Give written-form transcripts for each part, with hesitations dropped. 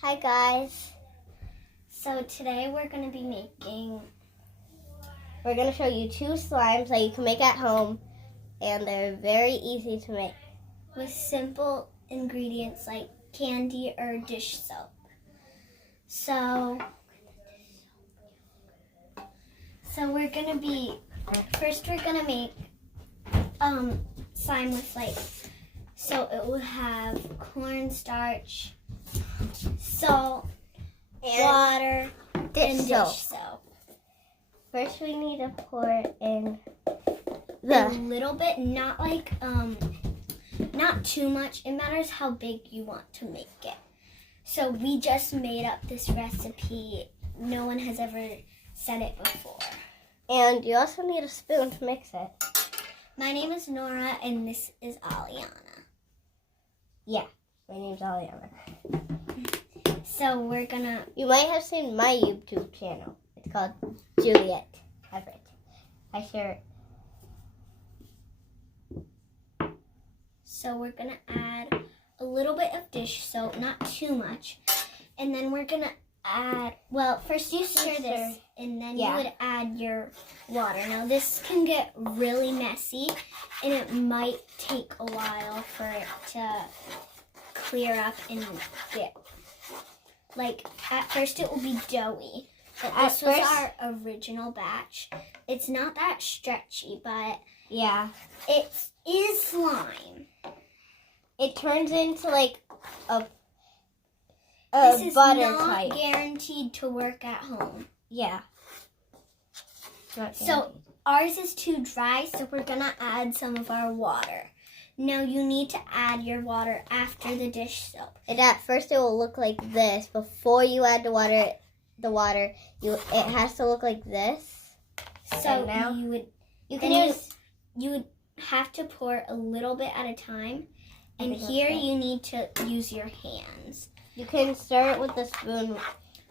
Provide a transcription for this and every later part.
Hi guys. So today we're going to show you 2 slimes that you can make at home, and they're very easy to make with simple ingredients like candy or dish soap. So we're going to make slime with so it will have cornstarch, salt, and water, and dish soap. First, we need to pour in a little bit, not too much. It matters how big you want to make it. So we just made up this recipe. No one has ever said it before. And you also need a spoon to mix it. My name is Nora, and this is Aalyana. Yeah, my name's Aalyana. So we're gonna... You might have seen my YouTube channel. It's called Juliet Everett. I share it. So we're gonna add a little bit of dish soap, not too much. And then we're gonna add... Well, first you stir this, and then you would add your water. Now this can get really messy, and it might take a while for it to clear up and get... at first it will be doughy. But this was our original batch. It's not that stretchy, but yeah, it is slime. It turns into a this is butter not type. Guaranteed to work at home. Yeah. So ours is too dry, so we're gonna add some of our water. Now you need to add your water after the dish soap. And at first it will look like this. Before you add the water, it has to look like this. So now you would have to pour a little bit at a time. And here you need to use your hands. You can start with the spoon,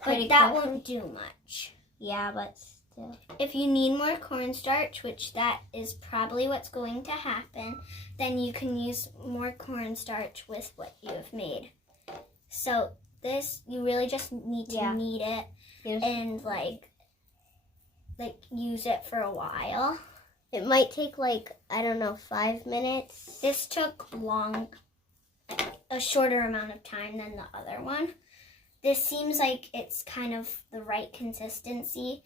but that won't do much. Yeah, but still. If you need more cornstarch, which that is probably what's going to happen, then you can use more cornstarch with what you have made. So this, you really just need to knead it and use it for a while. It might take 5 minutes. This took a shorter amount of time than the other one. This seems like it's kind of the right consistency.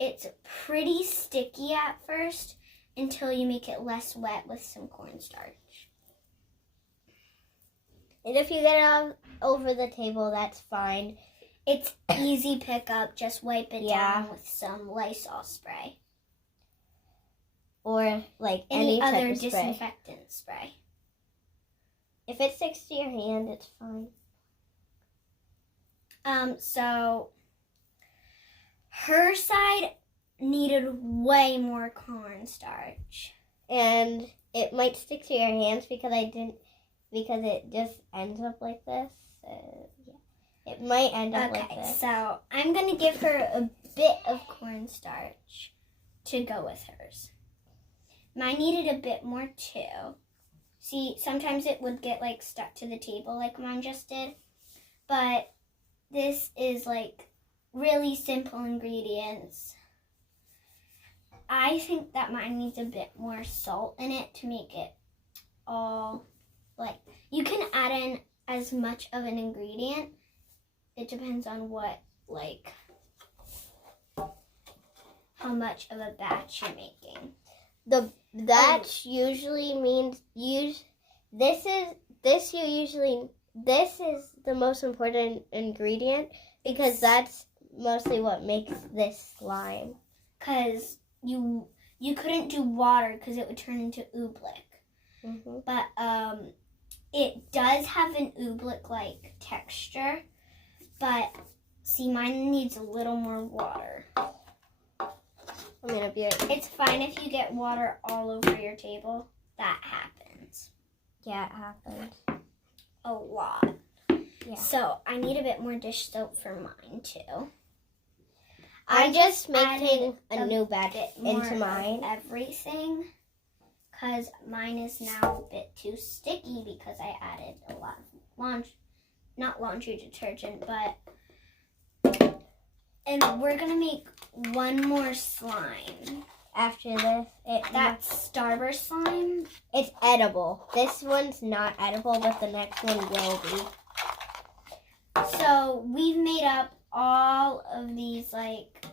It's pretty sticky at first until you make it less wet with some cornstarch. And if you get it over the table, that's fine. It's easy pickup. Just wipe it down with some Lysol spray. Or any other disinfectant spray. If it sticks to your hand, it's fine. So her side needed way more cornstarch. And it might stick to your hands because it just ends up like this. It might end up like this. So I'm going to give her a bit of cornstarch to go with hers. Mine needed a bit more too. See, sometimes it would get stuck to the table like mine just did. But this is really simple ingredients. I think that mine needs a bit more salt in it to make it all you can add in as much of an ingredient. It depends on what how much of a batch you're making. The batch usually means this is the most important ingredient because that's mostly what makes this slime. Because you couldn't do water because it would turn into oobleck. Mm-hmm. But it does have an oobleck-like texture. But see, mine needs a little more water. It's fine if you get water all over your table. That happens. Yeah, it happens. A lot. Yeah. So I need a bit more dish soap for mine too. I just made a new batch into mine. Everything, because mine is now a bit too sticky because I added a lot of not laundry detergent, but, and we're going to make one more slime. After this, that's Starburst slime. It's edible. This one's not edible, but the next one will be. So we've made up all of these, like,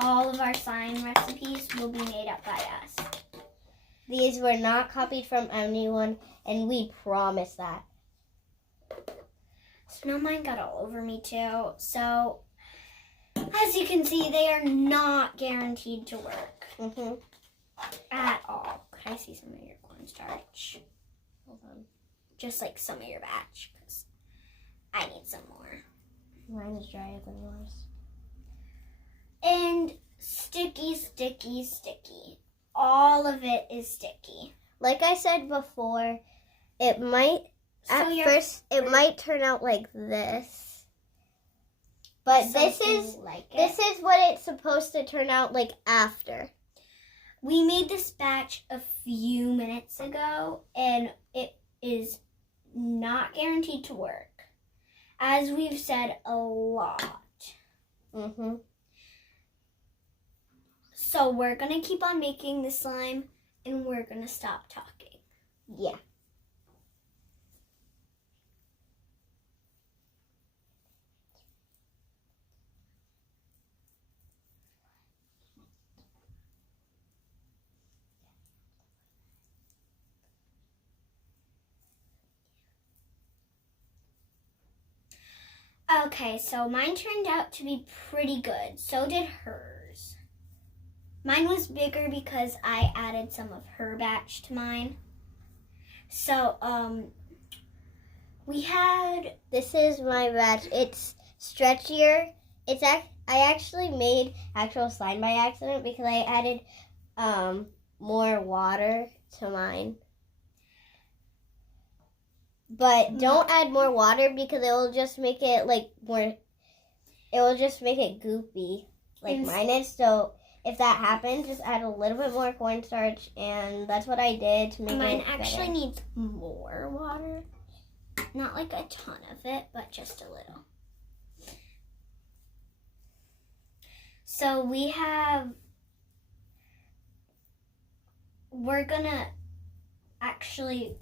all of our slime recipes will be made up by us. These were not copied from anyone, and we promise that. So now mine got all over me too. So as you can see, they are not guaranteed to work at all. Could I see some of your cornstarch? Hold on. Just like some of your batch, because I need some more. Mine is drier than yours. And sticky, sticky, sticky. All of it is sticky. Like I said before, it might, it might turn out like this. But this is what it's supposed to turn out like after. We made this batch a few minutes ago, and it is not guaranteed to work. As we've said a lot. So we're going to keep on making the slime, and we're going to stop talking. Yeah. Okay, so mine turned out to be pretty good. So did hers. Mine was bigger because I added some of her batch to mine. So, this is my batch. It's stretchier. I actually made actual slime by accident because I added more water to mine. But don't add more water because it will just make it it will just make it goopy like mine is. So if that happens, just add a little bit more cornstarch, and that's what I did to make it better. Mine actually needs more water. Not like a ton of it, but just a little. So we're gonna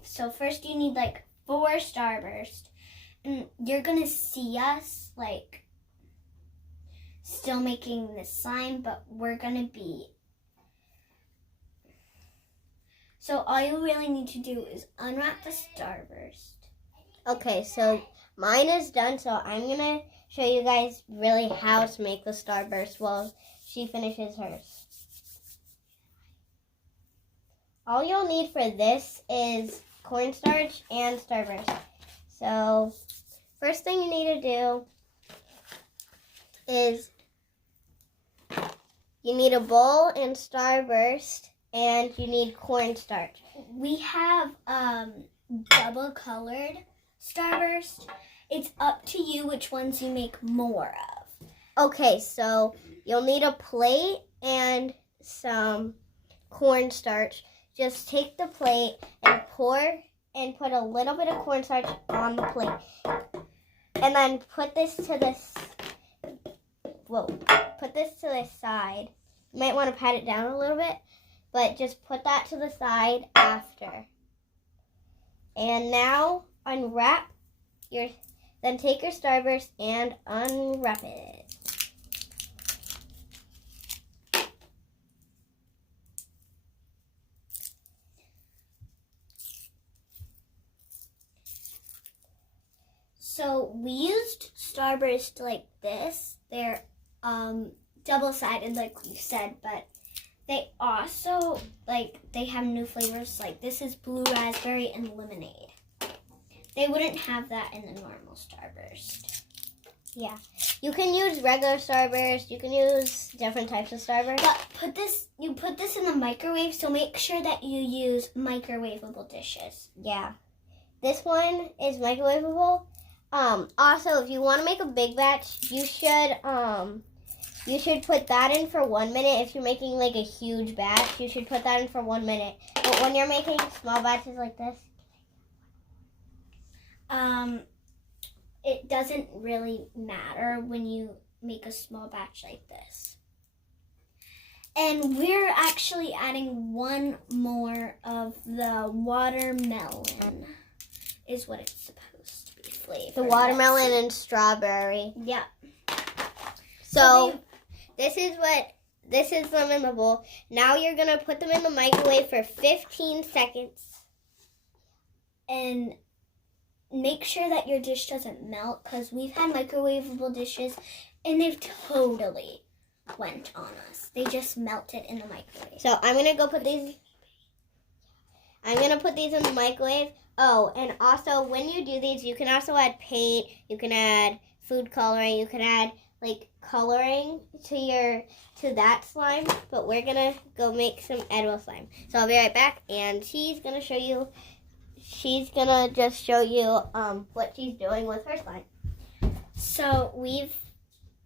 so first you need like 4 Starburst, and you're gonna see us like still making this slime, but we're gonna be, so all you really need to do is unwrap the Starburst. Okay, so mine is done, so I'm gonna show you guys really how to make the Starburst while she finishes hers. All you'll need for this is cornstarch and Starburst. So first thing you need to do is you need a bowl and Starburst, and you need cornstarch. We have double colored Starburst. It's up to you which ones you make more of. Okay, so you'll need a plate and some cornstarch. Just take the plate and pour and put a little bit of cornstarch on the plate. And then put this to the side. You might want to pat it down a little bit, but just put that to the side after. And now then take your Starburst and unwrap it. So we used Starburst like this. They're double-sided like we said, but they also, they have new flavors. Like this is blue raspberry and lemonade. They wouldn't have that in the normal Starburst. Yeah. You can use regular Starburst. You can use different types of Starburst. But you put this in the microwave, so make sure that you use microwavable dishes. Yeah. This one is microwavable. Also, if you want to make a big batch, you should put that in for 1 minute. If you're making like a huge batch, you should put that in for 1 minute. But when you're making small batches like this, it doesn't really matter when you make a small batch like this. And we're actually adding one more of the watermelon, is what it's supposed to be flavored. The watermelon and strawberry. Yeah. So this is them in the bowl. Now you're going to put them in the microwave for 15 seconds. And make sure that your dish doesn't melt, because we've had microwavable dishes and they've totally went on us. They just melted in the microwave. So I'm going to go put these. I'm going to put these in the microwave. Oh, and also when you do these, you can also add paint. You can add food coloring. You can add like coloring to that slime. But we're going to go make some edible slime. So I'll be right back, and she's going to show you. She's going to just show you what she's doing with her slime. So we've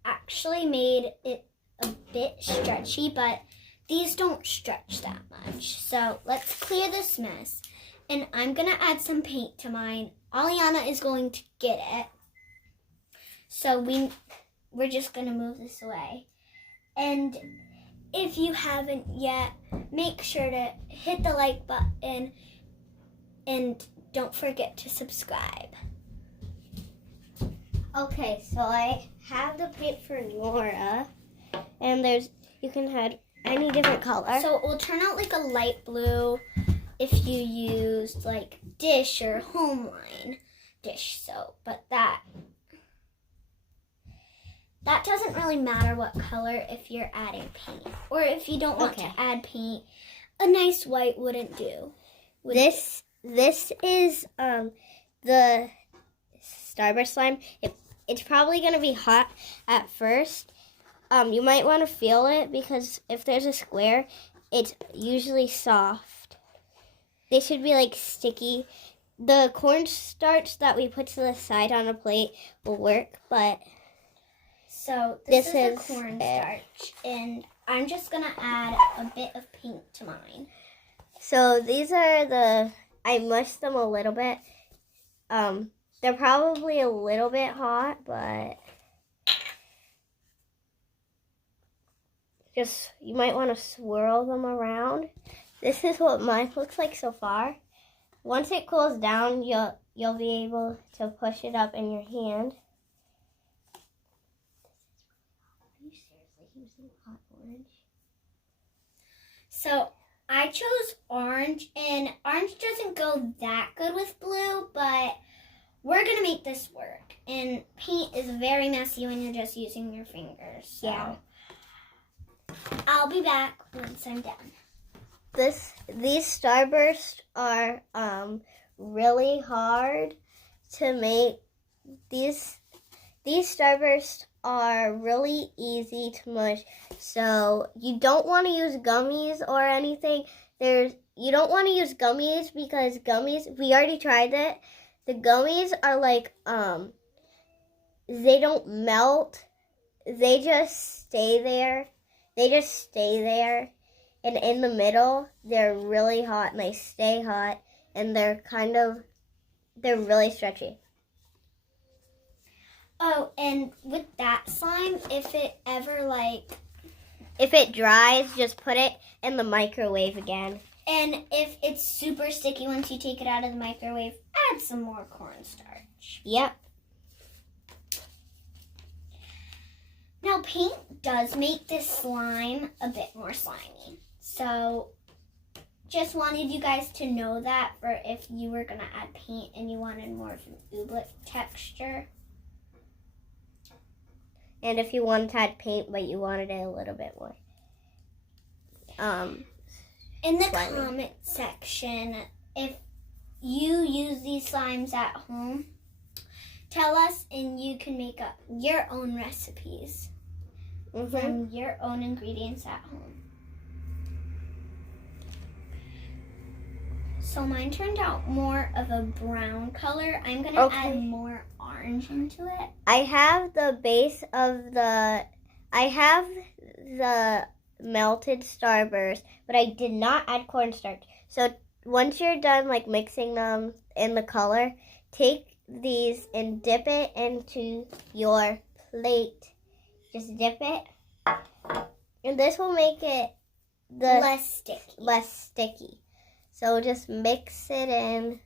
actually made it a bit stretchy, but these don't stretch that much. So let's clear this mess. And I'm going to add some paint to mine. Aalyana is going to get it. So we're just going to move this away. And if you haven't yet, make sure to hit the like button. And don't forget to subscribe. Okay, so I have the paint for Nora, and you can add any different color. So it will turn out like a light blue if you used like dish or home line dish soap, but that doesn't really matter what color if you're adding paint. Or if you don't want to add paint, a nice white wouldn't do. This is the Starburst slime. It's probably going to be hot at first. You might want to feel it, because if there's a square, it's usually soft. They should be like sticky. The cornstarch that we put to the side on a plate will work, but so this is the cornstarch, and I'm just going to add a bit of paint to mine. So these are I mushed them a little bit. They're probably a little bit hot, but you might want to swirl them around. This is what mine looks like so far. Once it cools down, you'll be able to push it up in your hand. Are you seriously using hot orange? So I chose orange, and orange doesn't go that good with blue, but we're going to make this work. And paint is very messy when you're just using your fingers. So yeah. I'll be back once I'm done. These Starbursts are really hard to make. These Starbursts are really easy to mush. So you don't want to use gummies or anything. You don't want to use gummies, because gummies, we already tried it. The gummies are like they don't melt. They just stay there. And in the middle, they're really hot, and they stay hot, and they're really stretchy. Oh, and with that slime, if it dries, just put it in the microwave again. And if it's super sticky once you take it out of the microwave, add some more cornstarch. Yep. Now, paint does make this slime a bit more slimy. So, just wanted you guys to know that for if you were going to add paint and you wanted more of an oobleck texture. And if you wanted to add paint, but you wanted it a little bit more. In the comment section, if you use these slimes at home, tell us, and you can make up your own recipes from your own ingredients at home. So mine turned out more of a brown color. I'm going to add more orange into it. I have the base of the melted Starburst, but I did not add cornstarch. So once you're done like mixing them in the color, take these and dip it into your plate. Just dip it. And this will make it less sticky. So just mix it in.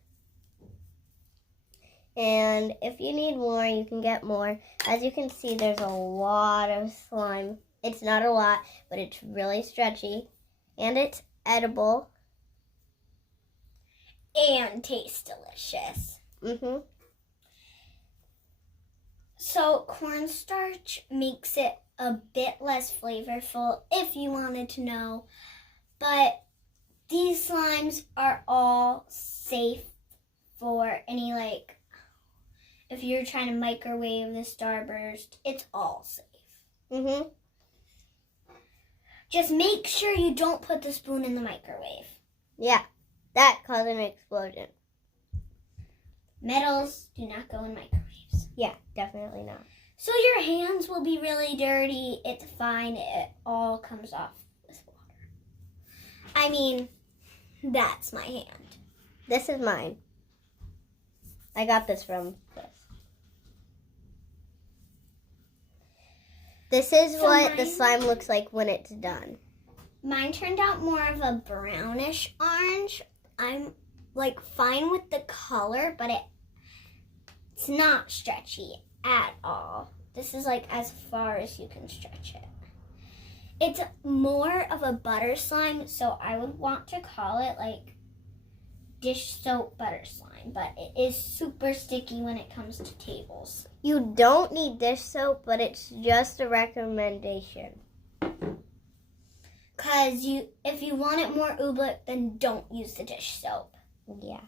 And if you need more, you can get more. As you can see, there's a lot of slime. It's not a lot, but it's really stretchy. And it's edible. And tastes delicious. Mm-hmm. So cornstarch makes it a bit less flavorful, if you wanted to know. But these slimes are all safe for any, like, if you're trying to microwave the Starburst, it's all safe. Mm-hmm. Just make sure you don't put the spoon in the microwave. Yeah, that caused an explosion. Metals do not go in microwaves. Yeah, definitely not. So your hands will be really dirty. It's fine. It all comes off with water. I mean, that's my hand. This is mine. I got this from this. This is what the slime looks like when it's done. Mine turned out more of a brownish orange. I'm like fine with the color, but it's not stretchy at all. This is like as far as you can stretch it. It's more of a butter slime, so I would want to call it like dish soap butter slime, but it is super sticky when it comes to tables. You don't need dish soap, but it's just a recommendation. Because if you want it more oobleck, then don't use the dish soap. Yeah.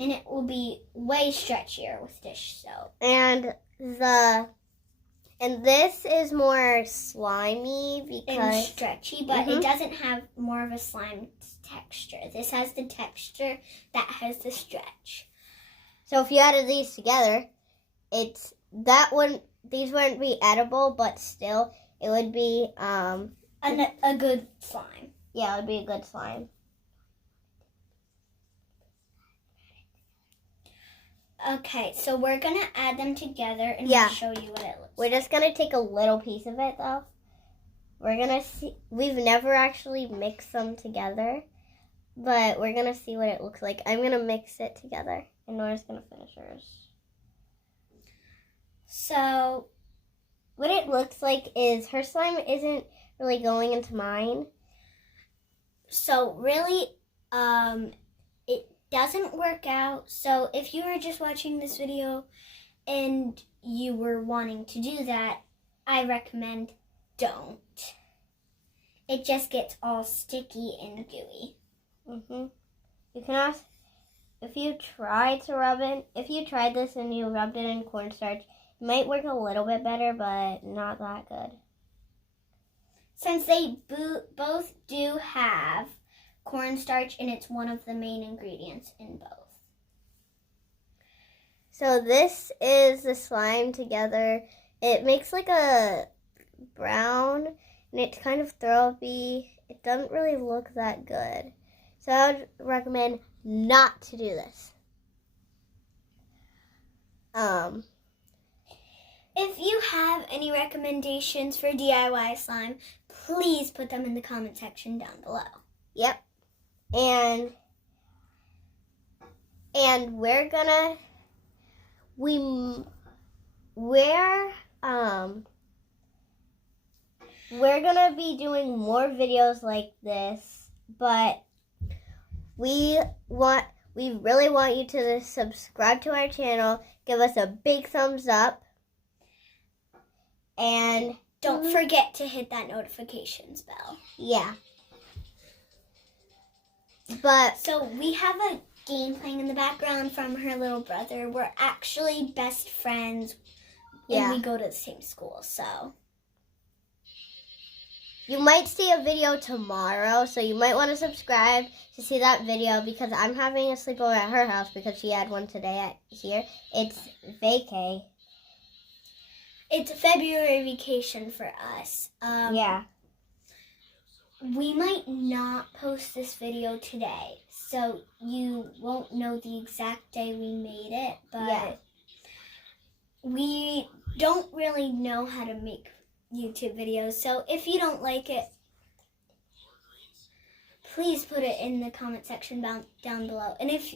And it will be way stretchier with dish soap. And this is more slimy because and stretchy, but it doesn't have more of a slime texture. This has the texture that has the stretch. So if you added these together, these wouldn't be edible, but still it would be a good slime. Yeah, it would be a good slime. Okay, so we're going to add them together and we'll show you what it looks like. We're just going to take a little piece of it, though. We're going to see. We've never actually mixed them together, but we're going to see what it looks like. I'm going to mix it together, and Nora's going to finish hers. So, what it looks like is her slime isn't really going into mine. So, really, it doesn't work out. So if you were just watching this video and you were wanting to do that, I recommend don't. It just gets all sticky and gooey. You can ask if you tried this and you rubbed it in cornstarch, it might work a little bit better, but not that good. Since they both do have cornstarch, and it's one of the main ingredients in both. So this is the slime together. It makes like a brown, and it's kind of throwupy. It doesn't really look that good. So I would recommend not to do this. If you have any recommendations for DIY slime, please put them in the comment section down below. Yep. And we're gonna be doing more videos like this, but we really want you to subscribe to our channel, give us a big thumbs up, and don't forget to hit that notifications bell. Yeah. But so we have a game playing in the background from her little brother. We're actually best friends, and we go to the same school, so. You might see a video tomorrow, so you might want to subscribe to see that video because I'm having a sleepover at her house because she had one today here. It's vacay. It's February vacation for us. Yeah. we might not post this video today, so you won't know the exact day we made it, but we don't really know how to make YouTube videos, so if you don't like it, please put it in the comment section down below. And if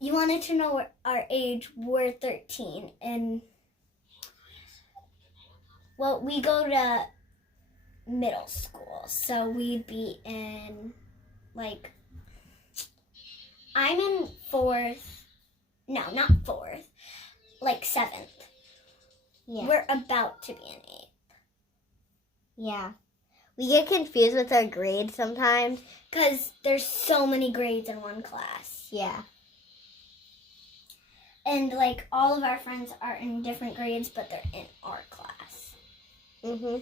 you wanted to know our age, we're 13, and well, we go to middle school, so we'd be in, like, I'm in 4th, no, not 4th, like 7th. Yeah. We're about to be in 8th. Yeah. We get confused with our grades sometimes. Because there's so many grades in one class. Yeah. And, like, all of our friends are in different grades, but they're in our class. Mm-hmm.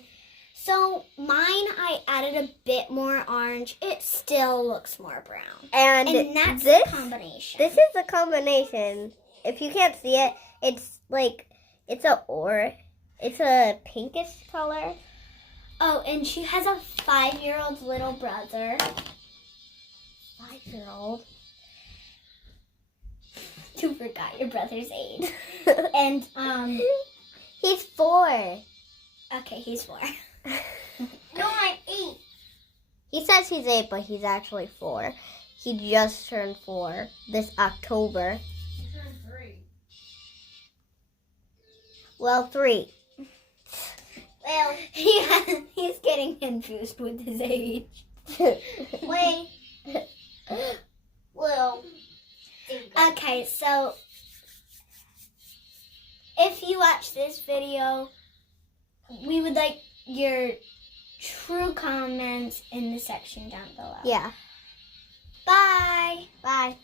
So, mine, I added a bit more orange. It still looks more brown. And that's this, the combination. This is the combination. If you can't see it, it's like, it's a pinkish color. Oh, and she has a 5-year-old little brother. 5-year-old? You forgot your brother's age. And, He's 4. Okay, he's 4. No, I'm 8. He says he's 8, but he's actually 4. He just turned 4 this October. He turned 3. Well, 3. Well, he's getting confused with his age. Wait. Well, okay, so if you watch this video, we would like your true comments in the section down below. Yeah. Bye. Bye.